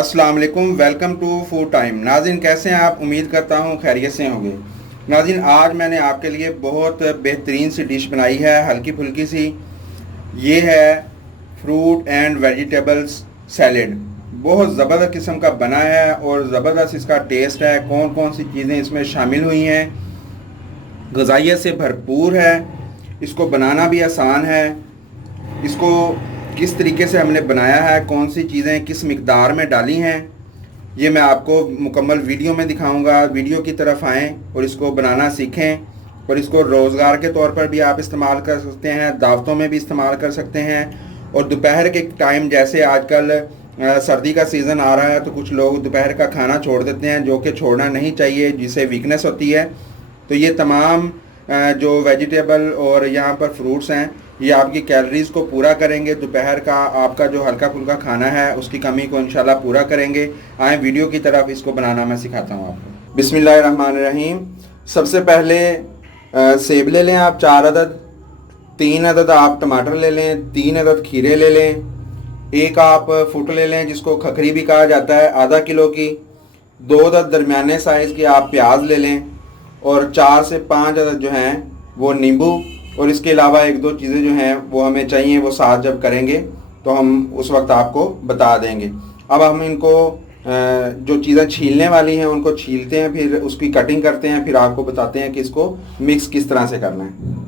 अस्सलाम वालेकुम, welcome to food time. नाज़रीन कैसे हैं आप? उम्मीद करता हूँ खैरियत से होंगे। नाज़रीन आज मैंने आपके लिए बहुत बेहतरीन सी डिश बनाई है, हल्की फुल्की सी। ये है फ्रूट एंड वेजिटेबल्स सैलेड। बहुत ज़बरदस्त किस्म का बना है और ज़बरदस्त इसका टेस्ट है। कौन कौन सी चीज़ें इसमें शामिल हुई हैं, ग़िज़ाइयत से भरपूर है। इसको बनाना भी आसान है। इसको किस तरीके से हमने बनाया है, कौन सी चीज़ें किस मिकदार में डाली हैं, ये मैं आपको मुकम्मल वीडियो में दिखाऊंगा। वीडियो की तरफ आएँ और इसको बनाना सीखें। और इसको रोज़गार के तौर पर भी आप इस्तेमाल कर सकते हैं, दावतों में भी इस्तेमाल कर सकते हैं। और दोपहर के टाइम जैसे आजकल सर्दी का सीज़न आ रहा है तो कुछ लोग दोपहर का खाना छोड़ देते हैं, जो कि छोड़ना नहीं चाहिए, जिससे वीकनेस होती है। तो ये तमाम जो वेजिटेबल और यहाँ पर फ्रूट्स हैं, ये आपकी कैलोरीज़ को पूरा करेंगे। दोपहर का आपका जो हल्का फुल्का खाना है उसकी कमी को इंशाल्लाह पूरा करेंगे। आए वीडियो की तरफ, इसको बनाना मैं सिखाता हूँ आपको। बिस्मिल्लाहिर्रहमानिर्रहीम। सबसे पहले सेब ले लें आप 4 अदद, 3 अदद आप टमाटर ले लें, 3 अदद खीरे ले लें, एक आप फुट ले लें जिसको खखरी भी कहा जाता है आधा किलो की, 2 अदद दरमियाने साइज़ के आप प्याज ले लें और 4 से 5 अदद जो हैं वो नींबू। और इसके अलावा एक दो चीज़ें जो हैं वो हमें चाहिए, वो साथ जब करेंगे तो हम उस वक्त आपको बता देंगे। अब हम इनको जो चीज़ें छीलने वाली हैं उनको छीलते हैं, फिर उसकी कटिंग करते हैं, फिर आपको बताते हैं कि इसको मिक्स किस तरह से करना है।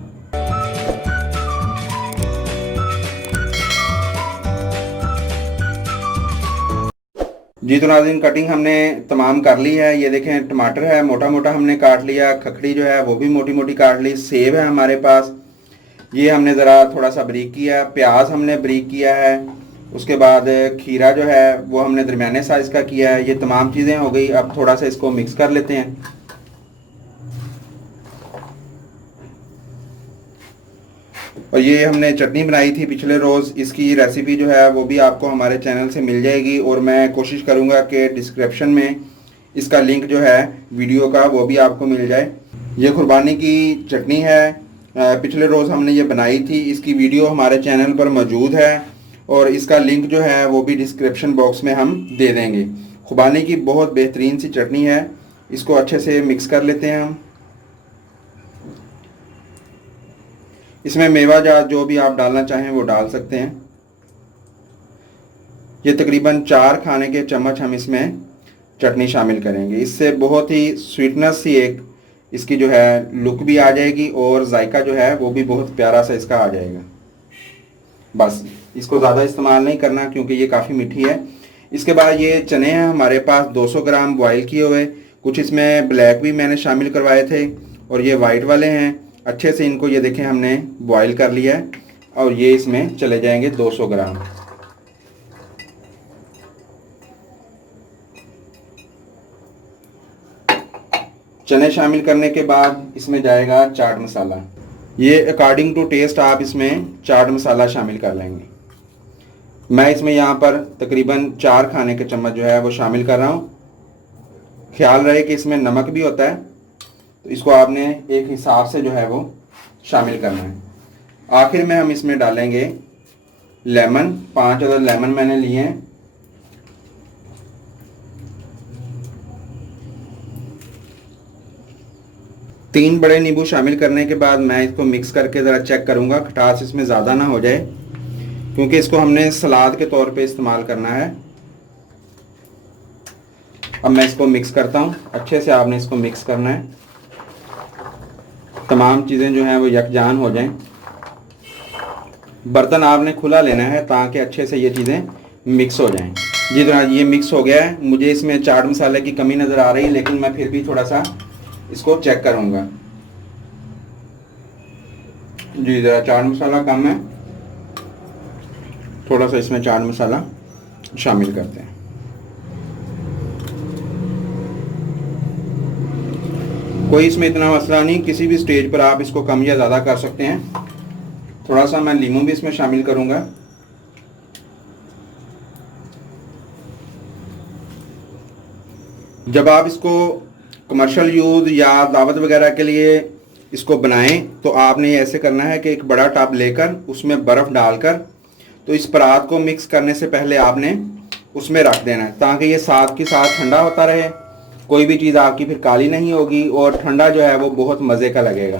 जी तो नाज़रीन, कटिंग हमने तमाम कर ली है। ये देखें, टमाटर है मोटा मोटा हमने काट लिया, खखड़ी जो है वो भी मोटी मोटी काट ली, सेब है हमारे पास, ये हमने ज़रा थोड़ा सा बारीक किया, प्याज हमने बारीक किया है, उसके बाद खीरा जो है वो हमने दरमियाने साइज़ का किया है। ये तमाम चीज़ें हो गई। अब थोड़ा सा इसको मिक्स कर लेते हैं। और ये हमने चटनी बनाई थी पिछले रोज़, इसकी रेसिपी जो है वो भी आपको हमारे चैनल से मिल जाएगी और मैं कोशिश करूँगा कि डिस्क्रिप्शन में इसका लिंक जो है वीडियो का वो भी आपको मिल जाए। ये कुर्बानी की चटनी है, पिछले रोज़ हमने ये बनाई थी, इसकी वीडियो हमारे चैनल पर मौजूद है और इसका लिंक जो है वो भी डिस्क्रिप्शन बॉक्स में हम दे देंगे। खुबानी की बहुत बेहतरीन सी चटनी है। इसको अच्छे से मिक्स कर लेते हैं हम। इसमें मेवा जात जो भी आप डालना चाहें वो डाल सकते हैं। ये तकरीबन 4 खाने के चम्मच हम इसमें चटनी शामिल करेंगे। इससे बहुत ही स्वीटनेस सी एक इसकी जो है लुक भी आ जाएगी और जायका जो है वो भी बहुत प्यारा सा इसका आ जाएगा। बस इसको ज़्यादा इस्तेमाल नहीं करना क्योंकि ये काफ़ी मीठी है। इसके बाद ये चने हैं हमारे पास 200 ग्राम बॉयल किए हुए, कुछ इसमें ब्लैक भी मैंने शामिल करवाए थे और ये वाइट वाले हैं। अच्छे से इनको ये देखें हमने बॉयल कर लिया है और ये इसमें चले जाएंगे 200 ग्राम। चने शामिल करने के बाद इसमें जाएगा चाट मसाला। ये अकॉर्डिंग टू टेस्ट आप इसमें चाट मसाला शामिल कर लेंगे। मैं इसमें यहाँ पर तकरीबन 4 खाने के चम्मच जो है वो शामिल कर रहा हूँ। ख्याल रहे कि इसमें नमक भी होता है तो इसको आपने एक हिसाब से जो है वो शामिल करना है। आखिर में हम इसमें डालेंगे लेमन, 5 अदद लेमन मैंने लिए हैं। तीन बड़े नींबू शामिल करने के बाद मैं इसको मिक्स करके ज़रा चेक करूँगा खटास इसमें ज़्यादा ना हो जाए, क्योंकि इसको हमने सलाद के तौर पे इस्तेमाल करना है। अब मैं इसको मिक्स करता हूँ। अच्छे से आपने इसको मिक्स करना है, तमाम चीज़ें जो हैं वो यकजान हो जाएं। बर्तन आपने खुला लेना है ताकि अच्छे से ये चीज़ें मिक्स हो जाएं। जी तो ये मिक्स हो गया है। मुझे इसमें चाट मसाले की कमी नज़र आ रही है, लेकिन मैं फिर भी थोड़ा सा इसको चेक करूँगा। जी ज़रा चाट मसाला कम है, थोड़ा सा इसमें चाट मसाला शामिल करते हैं। कोई इसमें इतना मसला नहीं, किसी भी स्टेज पर आप इसको कम या ज़्यादा कर सकते हैं। थोड़ा सा मैं लीमू भी इसमें शामिल करूँगा। जब आप इसको कमर्शियल यूज़ या दावत वगैरह के लिए इसको बनाएं तो आपने ऐसे करना है कि एक बड़ा टब लेकर उसमें बर्फ़ डालकर, तो इस परात को मिक्स करने से पहले आपने उसमें रख देना है, ताकि ये साथ के साथ ठंडा होता रहे। कोई भी चीज़ आपकी फिर काली नहीं होगी और ठंडा जो है वो बहुत मज़े का लगेगा।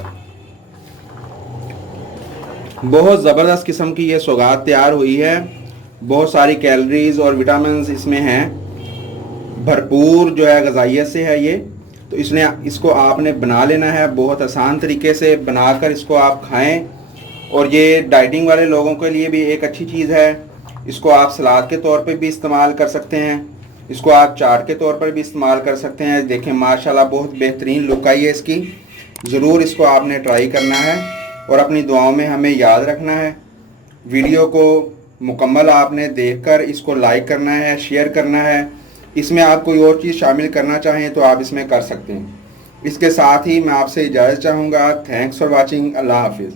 बहुत ज़बरदस्त किस्म की ये सौगात तैयार हुई है। बहुत सारी कैलोरीज और विटामिन इसमें हैं, भरपूर जो है ग़िज़ाइयत से है ये। तो इसको आपने बना लेना है, बहुत आसान तरीके से बनाकर इसको आप खाएं। और ये डाइटिंग वाले लोगों के लिए भी एक अच्छी चीज़ है। इसको आप सलाद के तौर पे भी इस्तेमाल कर सकते हैं, इसको आप चाट के तौर पर भी इस्तेमाल कर सकते हैं। देखें माशाल्लाह बहुत बेहतरीन लुक आई है इसकी। ज़रूर इसको आपने ट्राई करना है और अपनी दुआओं में हमें याद रखना है। वीडियो को मुकम्मल आपने देखकर इसको लाइक करना है, शेयर करना है। इसमें आप कोई और चीज़ शामिल करना चाहें तो आप इसमें कर सकते हैं। इसके साथ ही मैं आपसे इजाज़त चाहूँगा। Thanks for watching. अल्लाह हाफिज़।